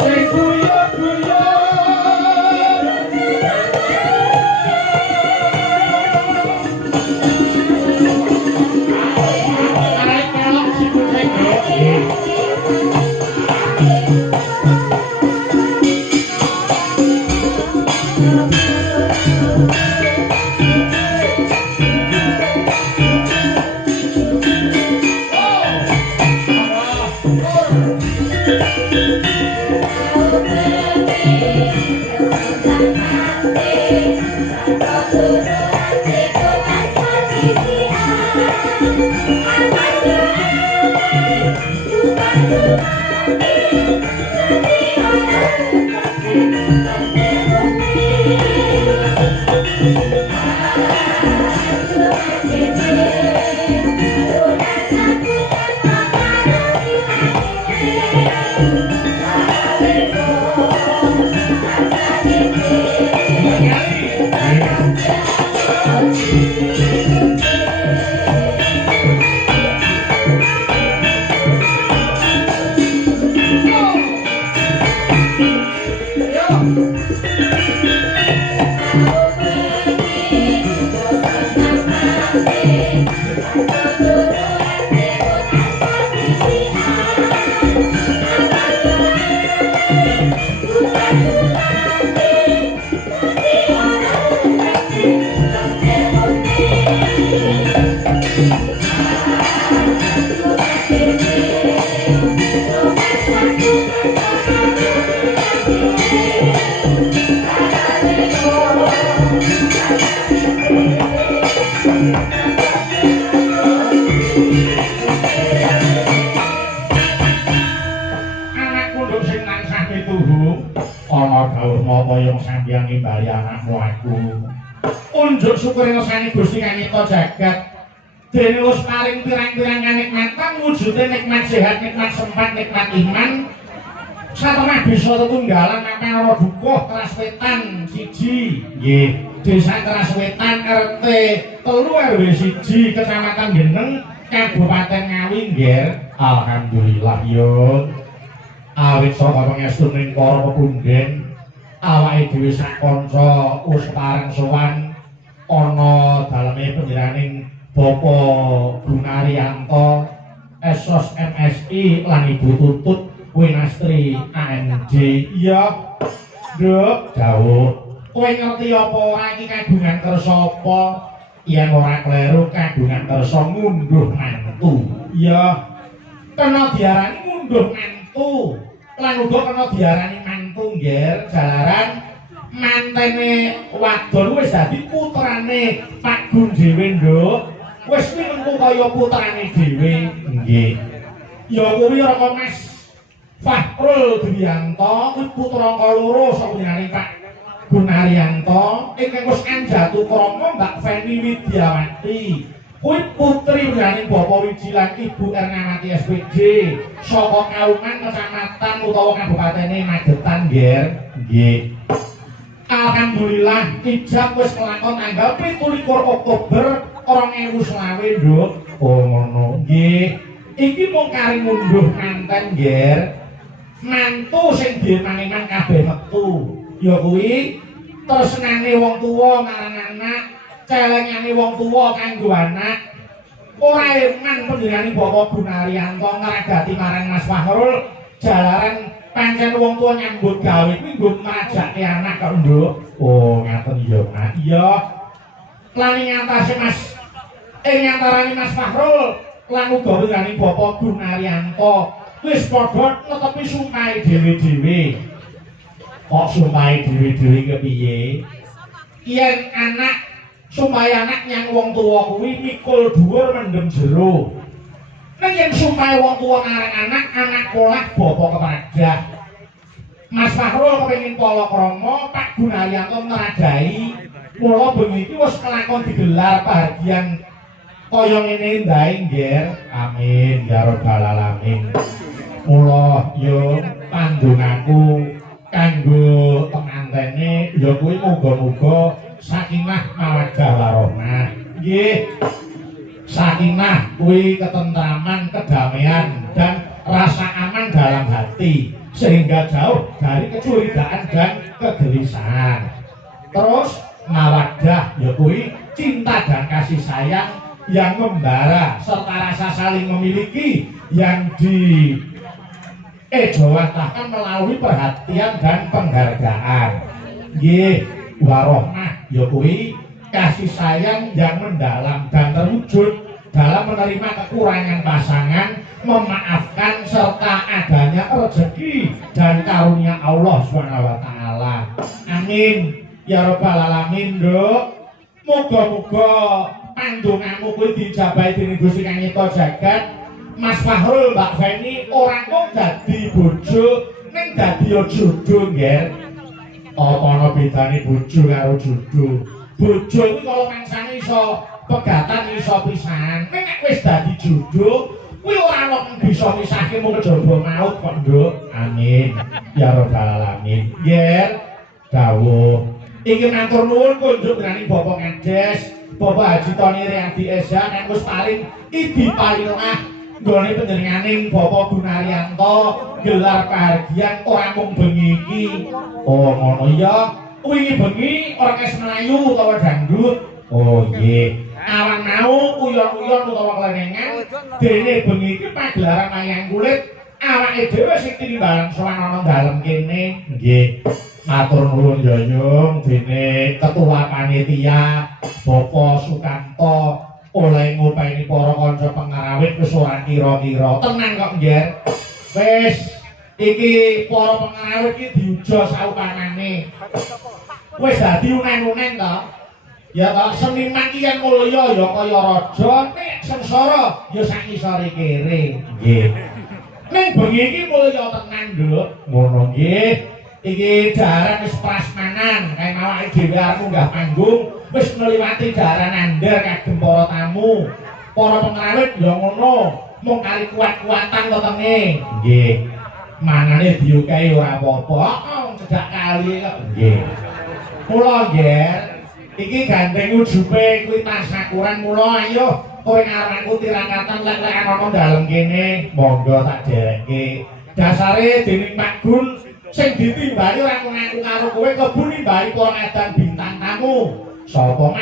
Thank you. ana dawuh napa yang sampeyan nimbali anakmu aku. Unjuk syukur ngersani Gusti kang nyipta jagat. Dene wis paring pirang-pirang kanikmatan wujude nikmat sehat, nikmat sempat, nikmat iman. Satemah desa tetunggalan apa ana dukuh Teras Wetan siji nggih desa Teras Wetan RT 3 RW 1 Kecamatan Geneng Kabupaten Ngawi nggih. Alhamdulillah yo awit saka pangestuning para pepunden awake dhewe sak kanca wis pareng sowan ana daleme panjenenganing Bapak Gunaryanto SOS MSI lan Ibu Tutut Winastri ANJ. Iya Nduk dawuh kowe ngerti apa ora iki kagungan kersa apa yen ora kleru kagungan kersa ngunduh mantu. Iya kena diarani ngunduh mantu lan uga kena diarani mantu nggih jalaran mantene wadon wis dadi putrane Pak Gun dhewe Nduk wis minengku kaya putrane dhewe nggih. Ya kuwi Raka Mas Fahrul Dwianto kuwi putra kaloro saka jenenge Pak Gunaryanto ingkang wis anjatu krama Mbak Feni Widyawati kuwi putri jenenge Bapak Wijilan Ibu Ernawati SPJ saka Kauman Kecamatan utawa Kabupatene Magetan nggih. Alhamdulillah ijab wis kelakon tanggal 17 Oktober 2020 Nduk. Oh ngono nggih. Iki mung kari ngunduh manten nggih. Mantu sing diman-iman kabeh metu. Ya kuwi tresnane wong tuwa marang anak, celengane wong tuwa kanggo anak. Ora eman panjenengane Bapak Gunaryanto ngragati marang Mas Fahrul jalaran pancen wong tuwa nyambut gawe kuwi nggo majake anak kok Nduk. Oh ngaten ya Mas. Iya. Lan ngantasi Mas nyantarani Mas Fahrul lan uga panjenengane Bapak Gunaryanto wis padha netepi sumpahe dhewe-dhewe. Kok sumpahe dhewe-dhewe kepiye? Yen anak sumpahe anak nyang wong tuwa kuwi mikul dhuwur mendem jero. Nek yen sumpahe wong tuwa ngarang anak, anak polah bapa kepradah. Mas Fahrul kepengin palakrama, Pak Gunaryanto nrajai. Mula bengi iki wis kelakon digelar bahagian kaya ngene ndae nggih. Amin ya rabbal alamin. Mula yo pandongaku kanggo pengantene ya kuwi muga-muga sakinah mawaddah warahmah. Nggih. Sakinah kuwi ketentraman, kedamaian dan rasa aman dalam hati sehingga jauh dari kecurigaan dan kegelisahan. Terus mawaddah ya kuwi cinta dan kasih sayang yang membara serta rasa saling memiliki yang dijawantahkan melalui perhatian dan penghargaan. Nggih, warahmah ya kuwi kasih sayang yang mendalam dan terwujud dalam menerima kekurangan pasangan, memaafkan serta adanya rezeki dan karunia Allah SWT. Amin ya rabbal alamin Nduk. Muga-muga pandongamu kuwi dijabahi dening Gusti Kang Nyipta Jagat. Mas Fahrul Mbak Feni ora kok dadi bojo ning dadi jodoh nggih. Apa ana bedane bojo karo jodoh? Bojo kuwi kalau mangsane iso pegatan iso pisahan. Nek wis dadi jodoh kuwi ora ana bisa misahke mung kejaba maut kok Nduk. Amin ya rabbal alamin. Nggih. Dawuh iki matur nuwun kunjuk dening Bapak Ngades, Bapak Haji Tony Riyadi Eza kang wis paling idi paringah nggone panjenenganing Bapak Gunaryanto gelar bahagian ora mung bengi iki. Oh ngono ya. Wingi bengi orkes Melayu utawa dangdut. Oh nggih. Awan mau uyon-uyon utawa kelenengan. Dene bengi iki pagelaran wayang kulit awake dhewe sing tinimbalan sowan ana dalem kene. Nggih. Matur nuwun Yoyong dene ketua panitia Bapak Sukanto oleh ngopeni para kanca pengrawit wis ora kira-kira. Tenang kok nggih. Wis iki para pengrawit iki diuja saupanane. Wis dadi unen-unen to. Ya to seniman iki yen mulya ya kaya raja, nek sengsara ya sak ngisore kere. Nggih. Ning bengi iki mulya tenan, Nduk. Ngono nggih. iki daharan wis prasmanan kae awake dhewe arep munggah panggung wis ngliwati daharan andher kagem para tamu para pengrawit ya ngono mung kali kuat-kuatan wetenge nggih manane diukahi ora apa-apa cedak kali kok nggih mula nggih iki gandeng ujube kuwi tasakuran mula ayo kowe ngaranku tirakatan lek ana dalem kene monggo tak dereke dasare dening Pak Gun sing ditimbali ora ngaku karo kowe kebu nimbali para edan bintang tamu sapa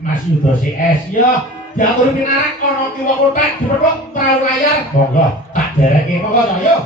Mas Yuda CS ya diatur pinarak ana kiwa kotak dipethuk perahu layar monggo tak dereke monggo to yo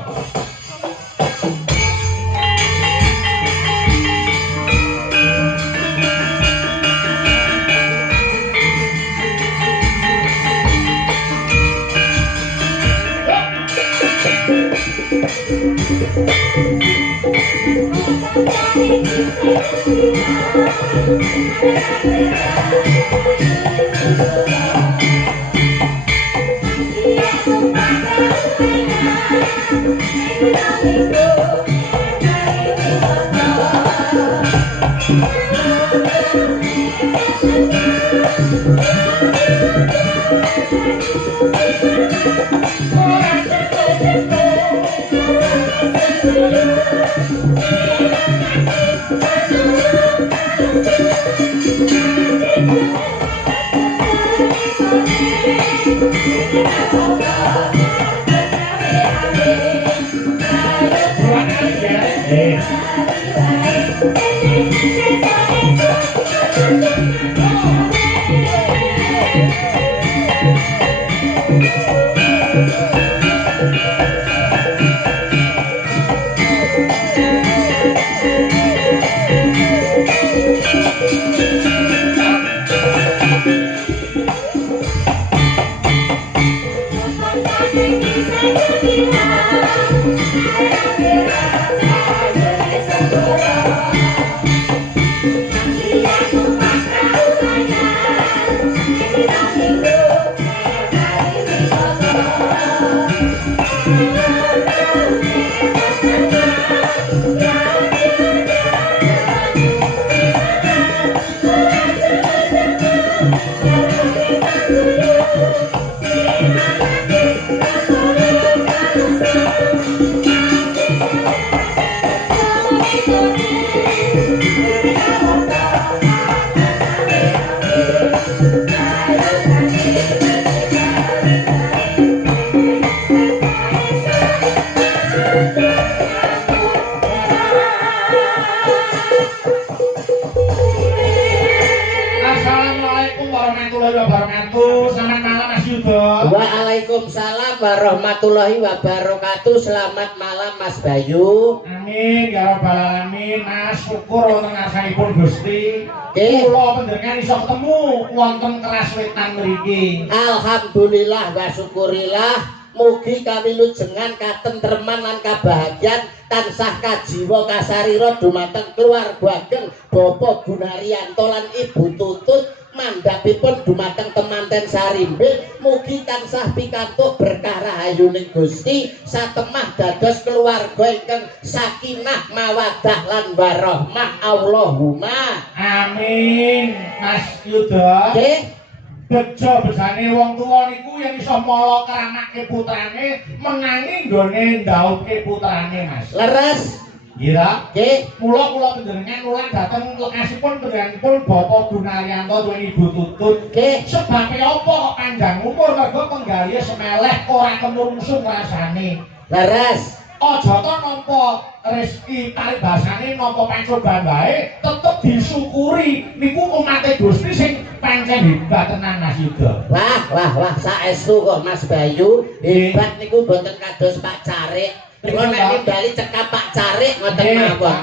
Waalaikumsalam warahmatullahi wabarakatuh. Selamat malam Mas Bayu. Amin ya rabbal alamin. Mas syukur wonten ngarsanipun Gusti. Kula panjenengan iso ketemu wonten Keras Wetan mriki. Alhamdulillah wa syukurillah. Mugi kawilujengan katentreman lan kabahagiaan tansah kajiwa kasarira dumateng keluarga ageng Bapak Gunaryanto lan Ibu Tutut mandhapipun dumateng temanten Sarimbe mugi tansah pikantuk berkah rahayuning Gusti satemah dados keluarga ingkang sakinah mawaddah lan warahmah Allahumma amin. Mas Yuda nggih bejo besane wong tuwa niku yen iso mala kramake putrane menangi nggone ndhautke putrane Mas leres Gira, nggih, mula kula panjenengan nulang dhateng lokasipun panjenenganipun Bapak Gunaryanto duweni Ibu Tutut. Nggih, sebabe apa kok panjang umur mergo penggalih semeleh ora kemungsung rasane. Leres. Aja to nampa rezeki paribasane nampa pancoban wae, tetep disyukuri. Niku umate Gusti sing pancen hebat tenan Mas Yuda. Wah, saestu kok Mas Bayu. Hebat niku mboten kados Pak Carik. Kula nek bali cekap Pak Carik ngoten mawon.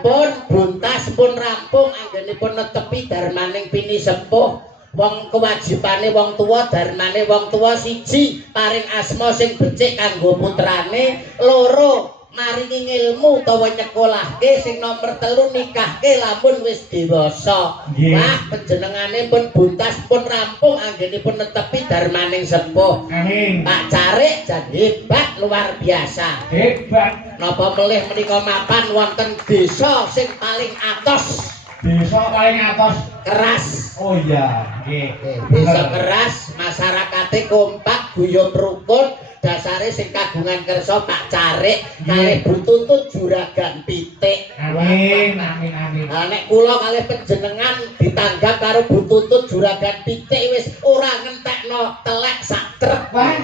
Pun buntas pun rampung anggenipun netepi darmaning pini sepuh. Wong kewajibane wong tuwa darmane wong tuwa siji paring asma sing becik kanggo putrane, loro maringi ilmu utawa nyekolahke sing nomor 3 nikahke lamun wis dewasa. Wah, panjenengane pun buntas pun rampung anggenipun netepi darmaning sepuh. Amin. Pak Carik jan hebat luar biasa. Hebat. Napa melih menika mapan wonten desa sing paling atos. Desa paling atas Keras. oh iya nggih Desa keras, masyarakate kompak, guyub rukun, dasare sing kagungan kersa Pak Carik kalih butuntut juragan pitik. amin amin amin Nah, nek kula kalih panjenengan ditanggap karo butuntut juragan pitik wis ora ngentekno telek sak truk. wah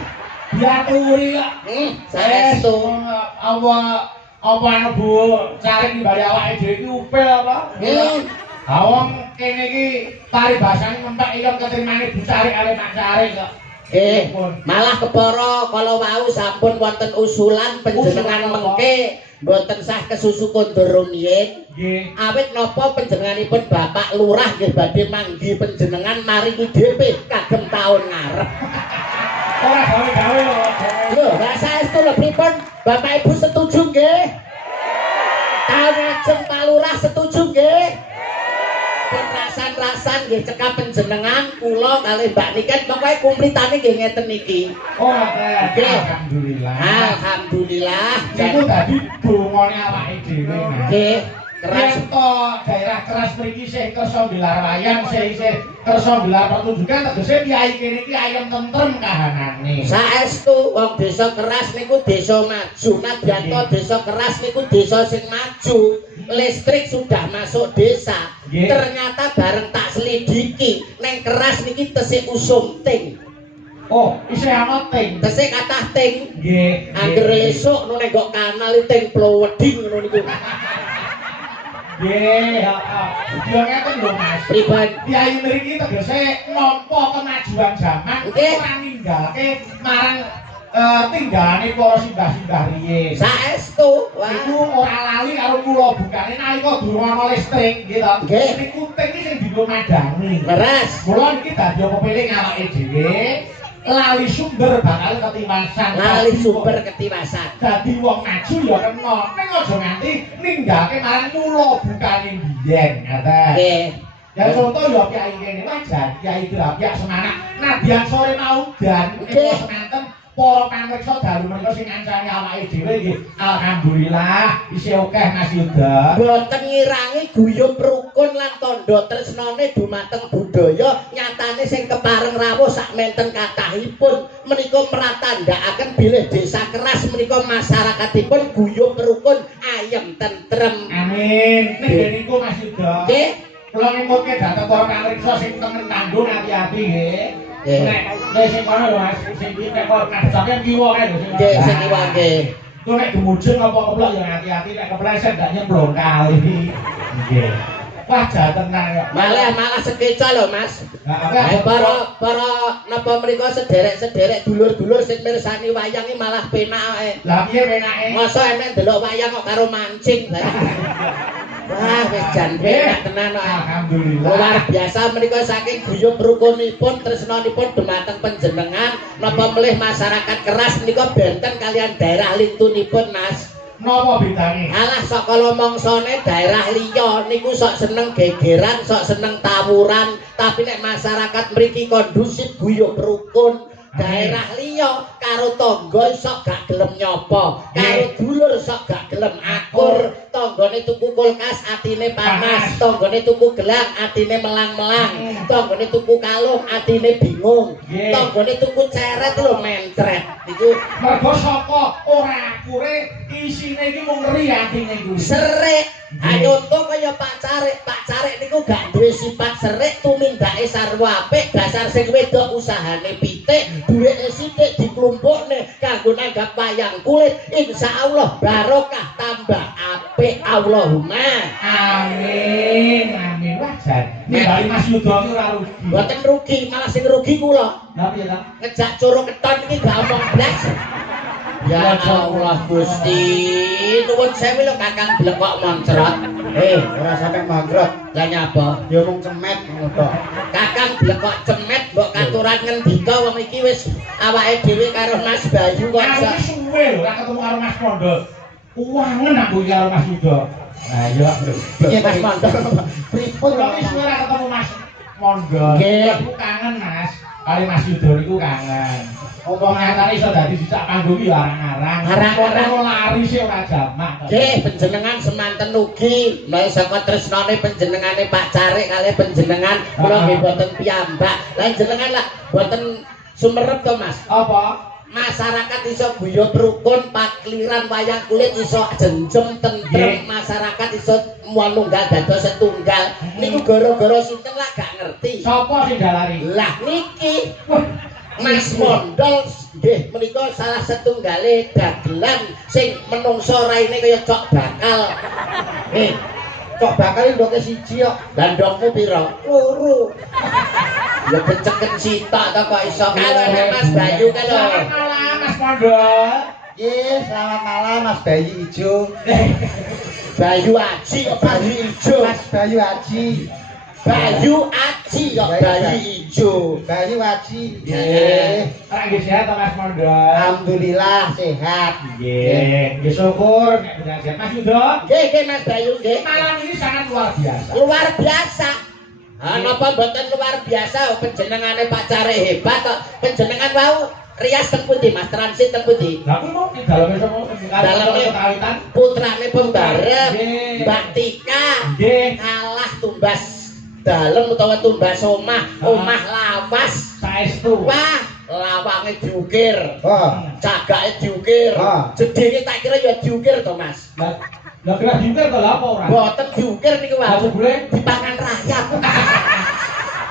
diaturi kok Saestu. apa anu Bu cari mbari awake dhewe iki upil apa awang kene iki paribasane ngempek iki keterimane Bu Carik kali Pak Carik kok Malah kepara kala wau sampun wonten usulan panjenengan mengke mboten sah kesusu kondur rumiyin. Nggih. Awit napa panjenenganipun Bapak Lurah nggih badhe manggi panjenengan maringi DP kagem taun ngarep. Ora gawe-gawe lho. Lho, saestu lho pripun Bapak Ibu setuju nggih? Taun ajeng Pak Lurah setuju nggih? Pun rasan-rasan nggih cekap panjenengan kula kalih Mbak Niken pokoke kumplitane nggih ngeten iki. Oh, alhamdulillah. Alhamdulillah. Iku tadi dongane awake dhewe. Nggih, keras to daerah keras mriki sing kersa gelar wayang, sing kersa gelar pertunjukan tegese kiai kene iki ayem tentrem kahanane. Saestu wong desa keras niku desa maju, nadyanto desa keras niku desa sing maju. Listrik sudah masuk desa. Ternyata bareng tak selidiki, neng keras niki tesih usum ting. Oh, isih ana ting. Tesih kathah ting. Nggih. Anggere esuk nang nggo kanal ting ploweding ngono niku. Nggih, heeh. Yo ngeten lho Mas. Pripun? Kiai mriki tegese nampa kemajuan zaman ora ninggalke marang tinggalane para simbah-simbah riyin. Saestu. Wah. Iku ora lali karo kula bukane nalika durung ana listrik gitu. Nggih. Niku ting iki sing dienggo madhangi. Leres. Kula niki dadi kepiling awake dhewe lali sumber bakal ketiwasan. Lali sumber ketiwasan. Dadi wong maju ya kena. Ning aja nganti ninggalke marang kula bukane biyen. Ngaten. Nggih. Ya contoh ya kiai kene wajar, kiai Drapiak Semangat. Nadyan sore mau dan Nggih. semanten para pamriksa dalu menika sing ngancani awake dhewe nggih. Alhamdulillah isih akeh Mas Yuda. Boten ngirangi guyub rukun lan tandha tresnane dumateng budaya nyatane sing kepareng rawuh sakmenten kathahipun menika mratandhakaken bilih desa keras menika masyarakatipun guyub rukun ayem tentrem. Amin. Nek niku Mas Yuda. Nggih. Kula ngimutke dhateng para pamriksa sing tengen tanggung hati-hati nggih. Nggih. Nek sing kono lho Mas, sing iki nek kok kadang kiwa kae lho sing. Nggih, sing kiwa nggih. Ku nek dumujung apa keplok ya hati-hati nek kepleset gak nyemplung kali. Nggih. Wah, jatenan kok. Malah sekeca lho Mas. Heeh. Para napa mriku sederek-sederek dulur-dulur sing mirsani wayang iki malah penak ae. Lah piye penake? Masa enek delok wayang kok karo mancing. Wah, wis jan penak tenan kok. Alhamdulillah. Luar biasa menika saking guyub rukunipun tresnanipun dumateng panjenengan napa melih masyarakat keras menika benten kalian daerah lintunipun Mas. Napa bidange? Alah sok kala mongsane daerah liya niku sok seneng gegeran, sok seneng tawuran, tapi nek masyarakat mriki kondusif guyub rukun. Daerah liya karo tangga sok gak gelem nyopo, karo dulur sok gak gelem akur, tanggane tuku kulkas atine panas, tanggane tuku gelang atine melang-melang, tanggane tuku kalung atine bingung, tanggane tuku ceret lho mentret. Niku Mergo saka ora akure isine iki mung ngeri atine iku. serik. Ayo to kaya Pak Carik niku gak duwe sifat serik, tumindake sarwa apik, dasar sing wedok usahane pitik, duweke sithik diklumpukne kanggo nanggap wayang kulit, insyaallah barokah tambah apik. Allahumma Amin, amin. Wajar. Nek Mas Yuda ki ora rugi. mboten rugi, malah sing rugi kula. Lah piye ta? Ngejak curug keton iki gak omong blas. Ya Allah Gusti, nuwun sewu lho Kakang blekok moncrot. Ora sampe mandrot, Lah nyapa? ya mung cemet ngono tok. Kakang blekok cemet mbok katuran ngendika wong iki wis awake dhewe karo Mas Bayu kok Aku ki suwe lho ora ketemu karo Mas Pondo. Kuangen aku iki karo Mas Yuda. Nah, iya. Piye Mas Mandor? Pripun Kok wis ora ketemu Mas Mondo. Nggih. Aku kangen, Mas. Kali Mas Yuda niku kangen. Apa ngatane iso dadi cicak panggung iki arang-arang. Arang-arang. Ora lari sih ora jamak. Nggih, panjenengan semanten ugi mulai saka tresnane panjenengane Pak Carik kali panjenengan kula nggih boten piyambak. Lah jenengan lah boten sumerep to, Mas. Apa? Masyarakat iso guyub rukun, pakliran wayang kulit iso jenjem tentrem, masyarakat iso manunggal dados setunggal. Niku gara-gara sinten lah gak ngerti. Sopo sing dalari? Lah niki Mas Mondol nggih menika salah setunggale dagelan sing menungso raine kaya cok bakal. Kok bakal ndoke siji kok. Lah ndokmu pira? Loro. Ya keceket sitok to kok iso karo Mas Bayu kan lho. Selamat malam Mas Mondo. Nggih, selamat malam Mas Bayu Ijo. Bayu Aji kok Bayu Ijo. Mas Bayu Aji. Bayu Aji kok Bayu Ijo. Bayu Aji. Nggih. Ora nggih sehat to Mas Mondo? Alhamdulillah sehat. Nggih, nggih syukur nek benar sehat. Mas Yuda, Nggih Mas Bayu nggih. malam ini sangat luar biasa. Luar biasa. Napa mboten luar biasa panjenengane Pak Carik hebat kok. Panjenengan wau rias teng pundi Mas? Transit teng pundi? Lah kuwi mau di daleme sapa? Daleme kawitan. putrane pembarep Nggih. Mbak Tika Nggih. kalah tumbas dalem utawa tumbas omah lawas. Saestu. Wah, lawange diukir, Oh, cagake diukir, Ah. jedenge tak kira ya diukir to Mas. Lah kira diukir to lha apa ora? Mboten diukir niku Lah wae. jebule Dipangan rakyat.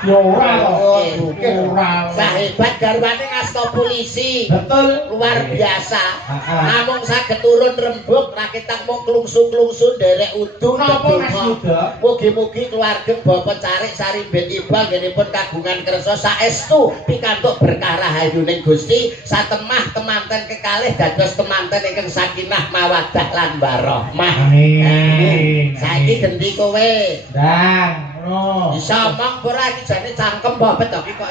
ya ora to. Oh, Nggih. diukir. Ora. Wah hebat garwane ngasta polisi. Betul. Luar biasa. Ah. Namung saged turun rembug rakitang mung klungsu-klungsu nderek udung Napa Mas Yuda? Mugi-mugi keluarga Bapak Carik Sarimbit Iba nggenipun kagungan kersa saestu pikantuk berkah rahayuning Gusti satemah temanten kekalih dados temanten ingkang sakinah mawaddah lan warahmah. Amin. Saiki gendi kowe. Dan ngono. Bisa omong ora iki jane cangkem babet to iki kok.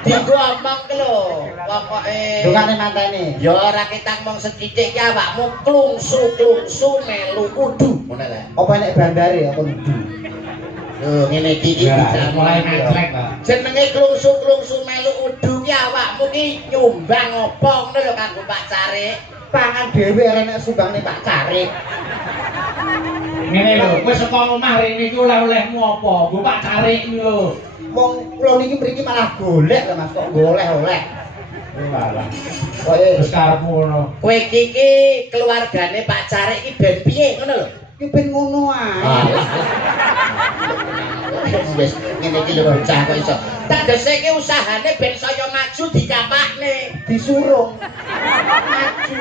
Dienggo omong ki lho. Pokoke dungane mantene. ya ora ketang mong sethithik ki awakmu klungsu-klungsu melu kudu ngono lho. Apa nek bandare apa kudu? Lho ngene iki Ya, bisa mulai ngeclek ta. jenenge klungsu-klungsu melu udu ki awakmu ki nyumbang apa ngono lho kanggo Pak Carik. Pangan dhewe arek nek sumbangne Pak Carik. Ngene lho, kowe saka omah rene iki oleh-olehmu apa? Nggo Pak Carik iki lho. Wong kula niki mriki malah golek lho Mas kok golek-oleh. Walah. Koe Wis karepmu ngono. Kowe iki keluargane Pak Carik iki ben piye ngono lho. iki ben ngono ae. Wis ngene iki lho bocah kok iso. Tegese ki usahane ben saya maju dikapakne. Disurung. Maju.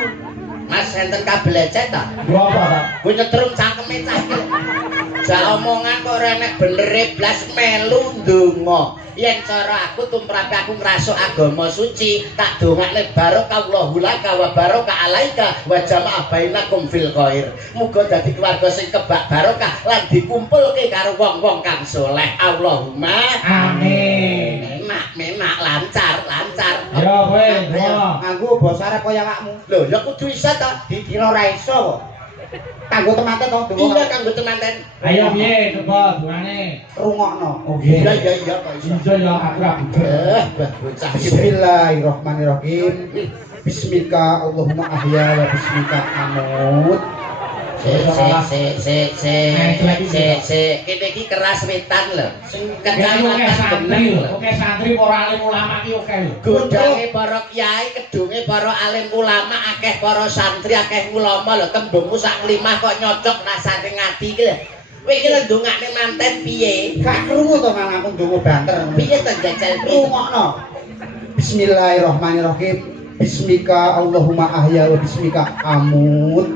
Mas enten kabel lecet ta? Lho apa ta? Kuwi nyetrum cangkeme cah iki. Jak omongan kok ora nek benere blas melu ndonga. Yen cara aku tumrape aku ngrasuk agama suci, tak dongakne barokah Allahu laka wa barokah alaika wa jama'a bainakum fil khair. Muga dadi keluarga sing kebak barokah lan dikumpulke karo wong-wong kang saleh. Allahumma Amin. menak lancar. Ya kowe, Ayo ngono. nganggo basa arep kaya awakmu. Lho, ya kudu iso ta. Dikira ora iso kok. Kanggo temanten to donga. Iya kanggo temanten. Ayo piye coba dungane? Rungokno. Oke. Iya kok iso. Ijo ya aku ra buder. Bah bocah iki. Bismillahirrahmanirrahim. Bismika Allahumma ahya wa bismika amut. Kene iki keras wetan lho. Sing Oke kecamatan santri bener lho. lho. Oke santri para alim ulama ki oke lho. Godhange para kiai, kedunge para alim ulama, akeh para santri, akeh ulama lho. Tembungmu sak limah kok nyocok rasane ngati iki lho. Kowe iki lho ndongakne manten piye? Gak krungu to Mang aku ndonga banter. Piye to jajal piye? Rungokno. Bismillahirrahmanirrahim. Bismika Allahumma ahya wa bismika amut.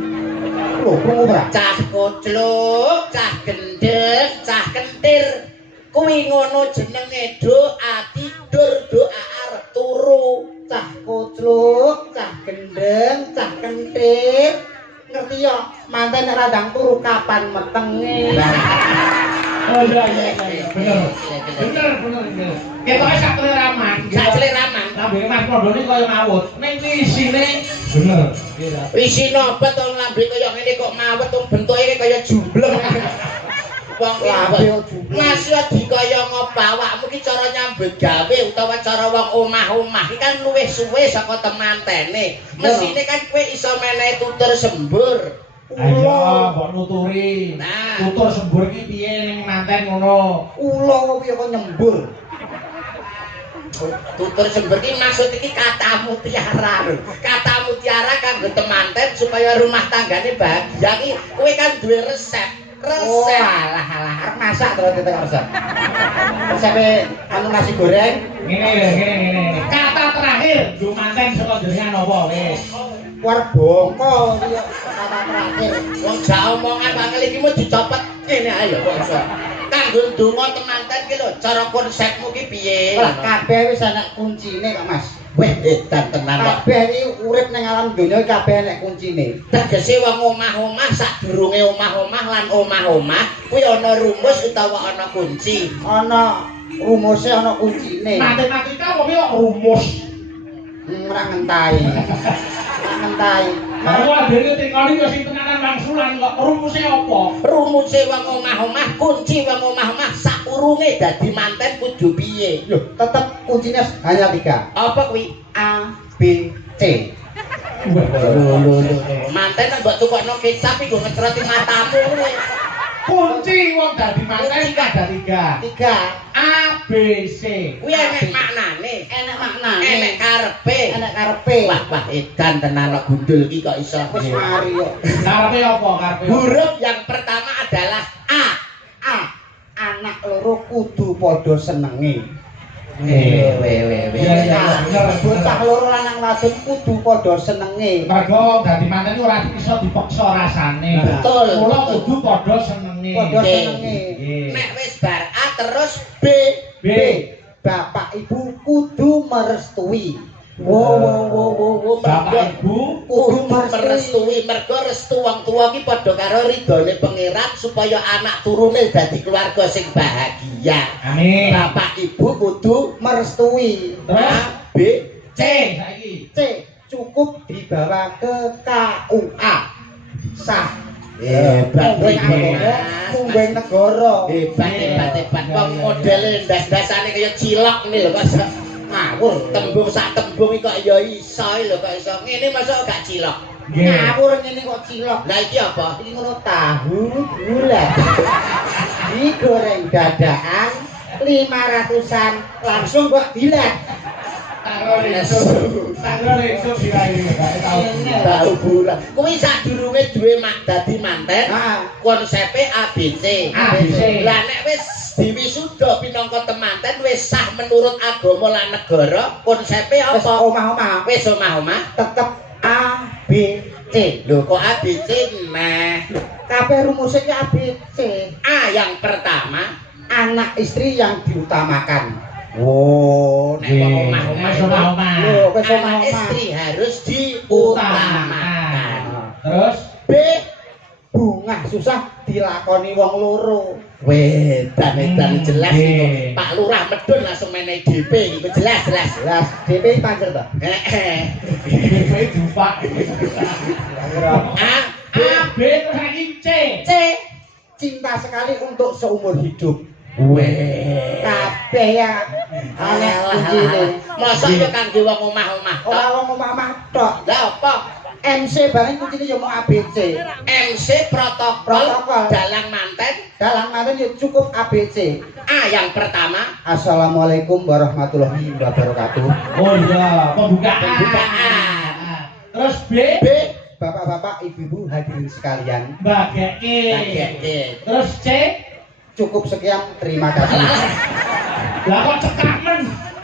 Lho, krungu ora? Cah kocluk, cah gendeng, cah kentir. Kuwi ngono jenenge doa tidur, doa arep turu. Cah kocluk, cah gendeng, cah kentir. Ngerti ya, manten nek radang turu kapan metenge. Oh iya iya iya bener. Bener. Ketoke sak kleraman. Sak celeraman. Lambe Mas Pondone kaya ngawut. Ning isine bener. Isi nopo to lambe kaya ngene kok mawet to bentuke kaya jumbleng. Wong Lambe jumbleng. Mas yo dikaya ngopo awakmu ki cara nyambut gawe utawa cara wong omah-omah iki kan luwih suwe saka temantene. Mesine kan kowe iso menehi tutur sembur. Ayo mbok nuturi. Nah. Tutur sembur ki piye ning manten ngono. Ula kok piye kok nyembur. Tutur sembur ki maksud iki kata mutiara lho. Kata mutiara kanggo temanten supaya rumah tanggane bahagia ki kowe kan duwe resep. Oh, alah arep masak terus kita resep. Resepe anu nasi goreng. Ngene. Kata terakhir yo manten saka jenengan apa wis. War bongko iki kata terakhir. Wong jak omongan bangel iki mau dicopet ngene ae lho kok iso. Kanggo ndonga temanten ki lho, cara konsepmu ki piye? Lah kabeh wis ana kuncine kok Mas. Weh edan tenan kok. Kabeh iki urip ning alam donya kabeh ana kuncine. Tegese wong omah-omah sadurunge omah-omah lan omah-omah kuwi ana rumus utawa ana kunci. Ana rumuse ana kuncine. Matematika kok kaya rumus. Ora ngentahi. Ora ngentahi. Baru adene tinggali ya sing tenanan langsulan kok rumuse apa? Rumuse wong omah-omah, kunci wong omah-omah sakurunge dadi manten kudu piye? Loh, tetep kuncinya hanya 3. Apa kuwi? A, B, C. Lho. Manten nek mbok tukokno kecap iku ngecroti matamu kowe. Kunci wong dadi manten ada 3. 3. A B C. Kuwi enek maknane, Enak maknane. enek karepe. Enak karepe. Wah edan tenan kok gundul iki kok iso. Wis mari kok. Karepe apa karepe? Huruf yang pertama adalah A. A. Anak loro kudu padha senenge. Iya, Bocah loro lanang wadon kudu padha senenge. Mergo dadi manten ora iso dipaksa rasane. Betul. Mula kudu padha senenge. Padha Oke. senenge. Nek wis bar A terus B. B. Bapak Ibu kudu merestui. Wo. Bapak Ibu Kudu merestui, mergo restu wong tuwa ki padha karo ridhone pangeran supaya anak turune dadi keluarga sing bahagia. amin. Bapak Ibu kudu Merestui. Terus A, B, C saiki. C. Cukup dibawa ke KUA. Sah. Hebat Munggah iki. agama, munggah negara. Hebat. Wong modele ndas-ndasane kaya cilok ngene lho kok ngawur tembung sak tembung iki kok ya iso lho kok iso. Ngene masuk gak cilok. Nggih. Ngawur ngene kok cilok. Lah iki apa? Iki ngono tahu gula. Digoreng dadakan 500-an langsung kok dilet. Tanggal esuk dirai gak tau. Tahu bulan. Kuwi sadurunge duwe dadi manten. Ah. Konsepe ABC. ABC. Lah nek wis diwisuda pinangka temanten wis sah menurut agama lan negara, konsepe Wis apa? omah-omah Wis omah-omah. tetep A B C. Lho kok ABC meh. Kabeh rumusnya ki A B C. A yang pertama, Anak istri yang diutamakan. oh, nek wong Wis omah-omah. omah-omah. Loh, wis Anak omah-omah. istri harus diutamakan. Utamakan. Terus B, Bungah susah dilakoni wong loro. wedan jelas Nggih. itu. Pak Lurah medun langsung menehi DP iku jelas. Lah DP panjer to. Heeh. DP dupak. A, A B terus saiki C. C. Cinta sekali untuk seumur hidup. Weh. Kabeh ya anak kuncine. Masa yo kanggo wong omah-omah tok. Ora wong omah tok. Lah apa? MC bareng kuncine yo mau ABC. MC protokol Protokol. dalang manten. Dalam manten yo cukup ABC. A yang pertama, Assalamualaikum warahmatullahi wabarakatuh. Oh iya, pembukaan. Pembukaan. Terus B B, Bapak-bapak, ibu-ibu hadirin sekalian, bageke. Terus C cukup sekian, terima kasih. lah kok cekamen.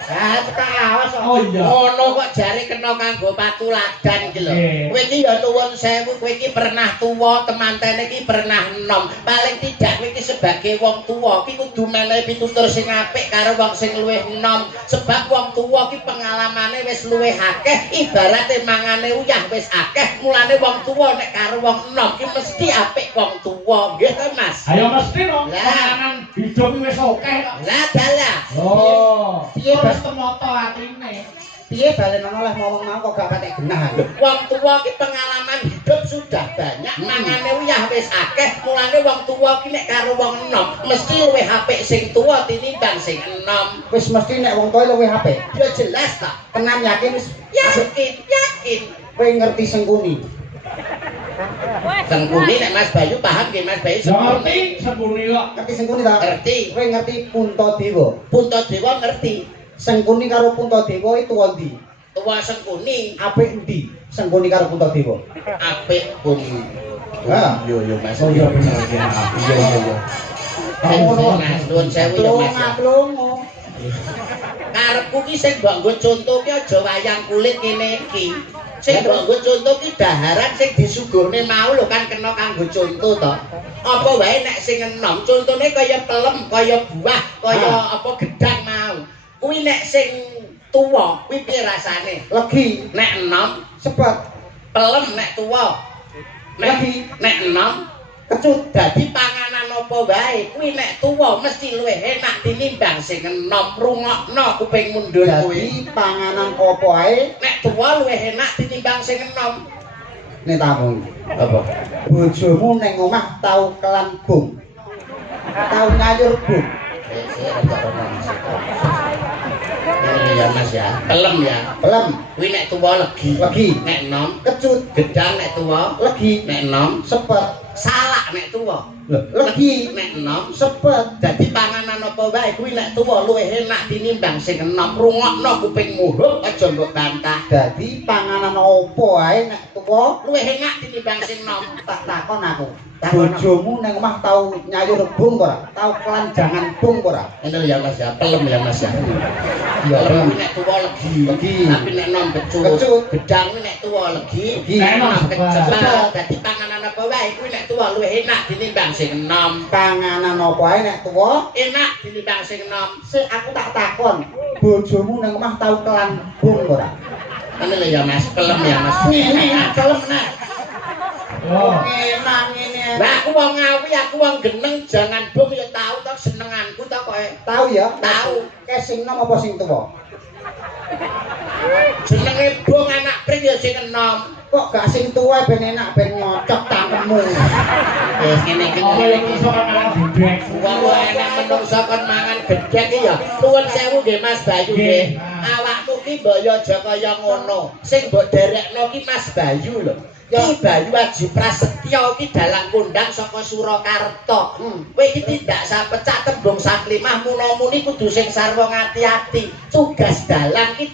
Ah, cekak awas kok. Oh iya. ngono kok jare kena kanggo patuladan iki lho. Nggih. Kowe iki ya nuwun sewu, kowe iki pernah tuwa, temantene iki pernah enom. Paling tidak kowe iki sebagai wong tuwa iki kudu menehi pitutur sing apik karo wong sing luwih enom. Sebab wong tuwa iki pengalamane wis luwih akeh, ibarate mangane uyah wis akeh. Mulane wong tuwa nek karo wong enom iki mesti apik wong tuwa, nggih to Mas? Ayo mesti dong. Lah. Pengalaman hidup wis akeh kok. Lah dalah. Oh, Piye wis bas temoto atine. piye balen oleh ngomong mau kok gak patek genah. Wong tua ki pengalaman hidup sudah banyak, mangane uyah wis akeh, mulane wong tua ki nek karo wong enom mesti luwih apik sing tua tinimbang sing enom. Wis mesti nek wong tuwa luwih apik. Ya jelas ta. Tenan yakin wis Yakin. kowe ngerti sengkuni. Sengkuni nek Mas Bayu paham nggih Mas Bayu Ngerti sembuni kok. Ngerti sengkuni ta? Ngerti. Kowe ngerti Puntadewa. Puntadewa ngerti. Sengkuni karo Puntadewa itu ndi? Tua Sengkuni Apik ndi? Sengkuni karo Puntadewa. apik pun. Ha. Yo Mas. Oh iya bener ya. Iya. Mas nuwun sewu ya Mas. Longo. Karepku ki sing mbok nggo conto ki aja wayang kulit ngene iki. Sing mbok nggo conto ki daharan sing disuguhne mau lho kan kena kanggo conto to. Apa wae nek sing enom contone kaya pelem, kaya buah, kaya apa gedang mau. Kuwi nek sing tuwa kuwi piye rasane? Legi, Nek enom sepet, pelem nek tuwa. Nek enom kecut. dadi panganan apa wae kuwi nek tuwa mesti luwih enak tinimbang sing enom. Rungokno kuping mundur kuwi. Jadi panganan apa ae Nek tuwa luwih enak tinimbang sing enom. nek tamu. Apa? Bojomu ning omah tau kelan bung. Tau nyayur bung. Ini ya Mas ya, pelem ya. Pelem, Kuwi nek tuwa legi. legi, Nek enom kecut, gedang nek tuwa, legi, nek enom sepet, salak nek tuwa. legi, Nek enom sepet. dadi panganan apa wae kuwi nek tuwa luwih enak tinimbang sing enom. Rungokno kupingmu, aja mbok bantah. Jadi panganan apa ae nek tuwa Luwih enak tinimbang sing enom. tak takon aku. Takon. Bojomu ning omah tau nyayur bung ora? Tau kelanjangan bung ora? Ini ya Mas ya, pelem ya Mas ya. Iya, Pelem pelem. nek tuwa legi. Legi. Tapi nek enom kecut. Kecut. Gedang kuwi nek tuwa legi. Legi. Nek enom Enak, kecut. sepet. Dadi panganan apa wae kuwi nek tuwa luwih enak tinimbang sing enom. Panganan apa ae nek tuwa Enak tinimbang sing enom. sik aku tak takon. Bojomu ning omah tau kelan bung ora? Ini lho ya Mas, pelem ya Mas. Ini kelem nek. Oh, Enak ngene. Lah aku wong ngawi, aku wong geneng, jangan bung ya tau to senenganku to kowe. Tahu ya? Tahu. Kayak sing nom apa sing tuwa? Jenenge bung anak pring ya sing enom. Kok gak sing tuwa ben enak ben nyocok tangkemmu. Ngene iki. apa yang iso kan didek. Wong enak menungso kon mangan gedhek iki ya. Nuwun sewu nggih Mas Bayu nggih. Awakmu ki mbaya aja kaya ngono. Sing mbok derekno ki Mas Bayu lho. Ki Bayu Aji Prasetyo ki dalang kondang saka Surakarta. Kowe iki tindak sapecak tembung saklimah muna-muni kudu sing sarwa ngati-ati. Tugas dalang ki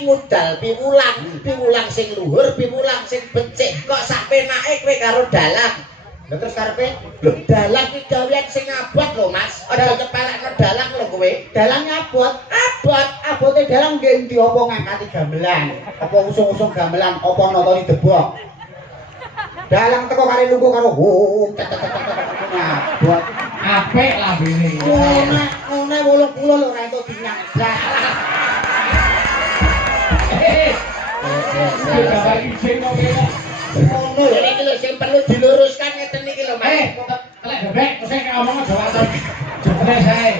ngudal piwulang. Piwulang sing luhur, piwulang sing becik. Kok sak penake kowe karo dalang? Lha terus karepe Lho, dalang ki gawean sing abot lho, Mas. Aja kepelekno dalang lho kowe. dalang nyabot. Abot. Abote dalang nggih endi apa ngangkati gamelan? Apa usung-usung gamelan apa nonton debok? Dalang teko kare lungguh karo nyabot. Apik lambene. Ngene 80 lho ora entuk dinyang. Iki gambar izin kok kene. Ngono ya. Ini lho sing perlu diluruskan ngeten iki lho, Mas. Kelek bebek, sing ngomong aja wae. Jebule sae.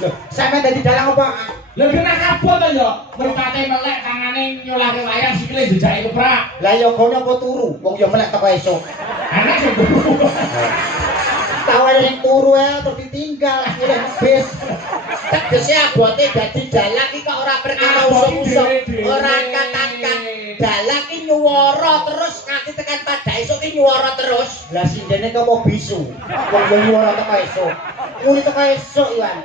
Loh, sampe dadi dalang apa? Lha kena kabut to yo. Mripate melek tangane nyolake wayang sikile jejake keprak. Lah ya kono apa turu? Wong ya melek teko esuk. Anak sing turu. Tahu ae sing turu ae terus ditinggal ngene bis. Tegese abote dadi dalang iki kok ora perkara usum-usum, ora katakan. Dalang ki nyuwara terus nganti tekan pada esuk ki nyuwara terus. Lah sindene kok apa bisu? Wong yo nyuwara teko esuk. Muni teko esuk Iwan.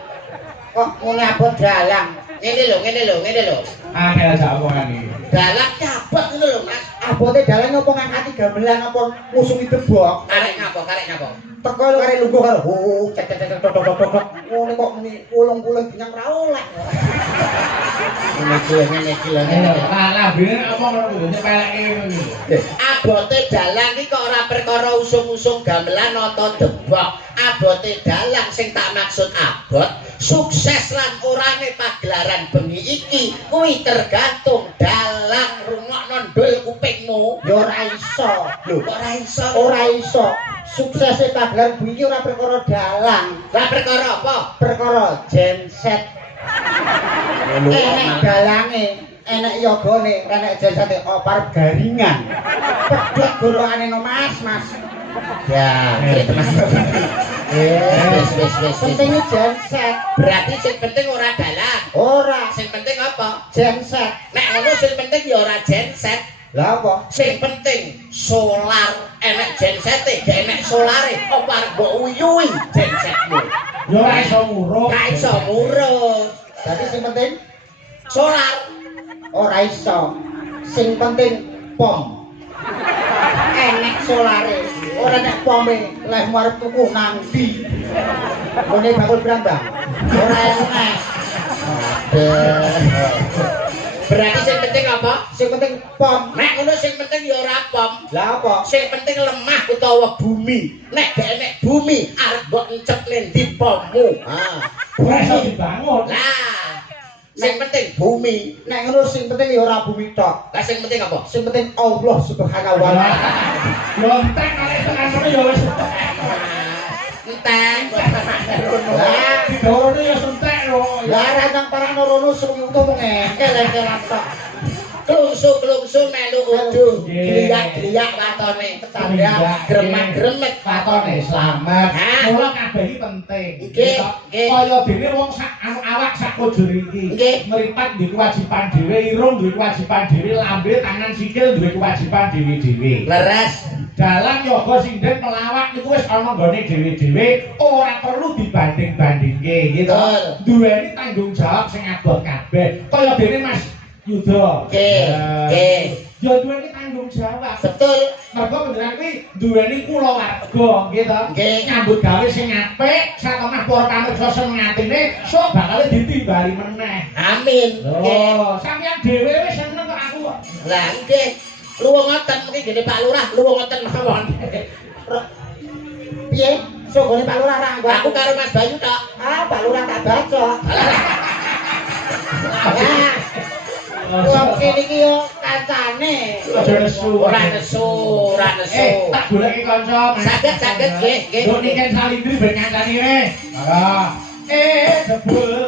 Kok muni abot dalang. Ngene lho. Angel aja omongan iki. Dalang ki abot ngono lho, Mas. Abote dalang apa ngangkati gamelan apa musuhi debok? Karek ngapa? Teko lho kare lungguh karo cek ngene kok muni 80 dinyang ra oleh. Ngene iki lho. Lah lambene ngomong ngono kuwi nyepeleke ngono. Abote dalang iki kok ora perkara usung-usung gamelan atau debok. Abote dalang sing tak maksud abot, sukses lan orane pagelaran bengi iki kuwi tergantung dalang rungokno ndul kupingmu. Ya ora iso. Lho kok ora iso? Ora iso. suksese pagelaran kuwi ora perkara dalang. Lah perkara apa? Perkara genset. Enek dalange, enek yogane, enek jensete opar garingan. Pedhot gorokane no Mas. Ya, Mas. Wis. Pentingnya genset. Berarti sing penting ora dalang. Ora Sing penting apa? genset. Nek ngono sing penting ya ora genset. Lah apa? Sing penting solar, enek gensete, gak enek solare, apa arep mbok uyuhi gensetmu. Yo ora iso nguruk. Gak iso ngurus. Dadi sing penting Solar. ora iso. Sing penting pom. Enek solare, ora nek pome leh arep tuku nang ndi. Ngene bakul brambang. Ora enek. Berarti sing penting apa? Sing penting pom. Nek ngono sing penting ya ora pom. Lah apa? Sing penting lemah utawa bumi. Nek gak enek bumi arep mbok encep ning ndi pommu. Ora iso dibangun. Lah, sing penting bumi. Nek ngono sing penting ya ora bumi tok. Lah sing penting apa? Sing penting Allah Subhanahu wa taala. Yo entek nek tekan kono yo wis. Entek. Lah, didorone yo entek lho. Lah ra nang parang rono suwi utuh ngengkel-engkelan tok. Klungsu melu udu. Gliyak-gliyak watone. Tanda Gremet-gremet Katone slamet. Hah? Mula kabeh iki penting. Nggih, nggih. Kaya dene wong sak awak sak kujur iki. Nggih. Mripat duwe kewajiban dhewe, irung duwe kewajiban dhewe, lambe, tangan, sikil duwe kewajiban dhewe-dhewe. Leres. Dalang yoga sinden pelawak niku wis ana nggone dhewe-dhewe, ora perlu dibanding-bandingke gitu. Betul. Duweni tanggung jawab sing abot kabeh. Kaya dene Mas Yuda. Nggih. Ya duweni tanggung jawab. Betul. Mergo panjenengan kuwi duweni kulawarga gitu. Nggih. Nyambut gawe sing apik, satemah para pamirsa semangatine sok bakal ditimbali meneh. Amin. Nggih. Oh, sampeyan dhewe wis seneng kok aku. Lah nggih. Luwung ngoten mriki gene Pak Lurah, luwung ngoten mawon. Piye? Sogone Pak Lurah ra nggo Aku karo Mas Bayu tok. Ah, Pak Lurah tak baca. Wong kene iki yo kancane. Aja nesu. Ora nesu. Tak goleki kanca. Saged, nggih, nggih. Yo niken salindri ben ngancani we. Jebul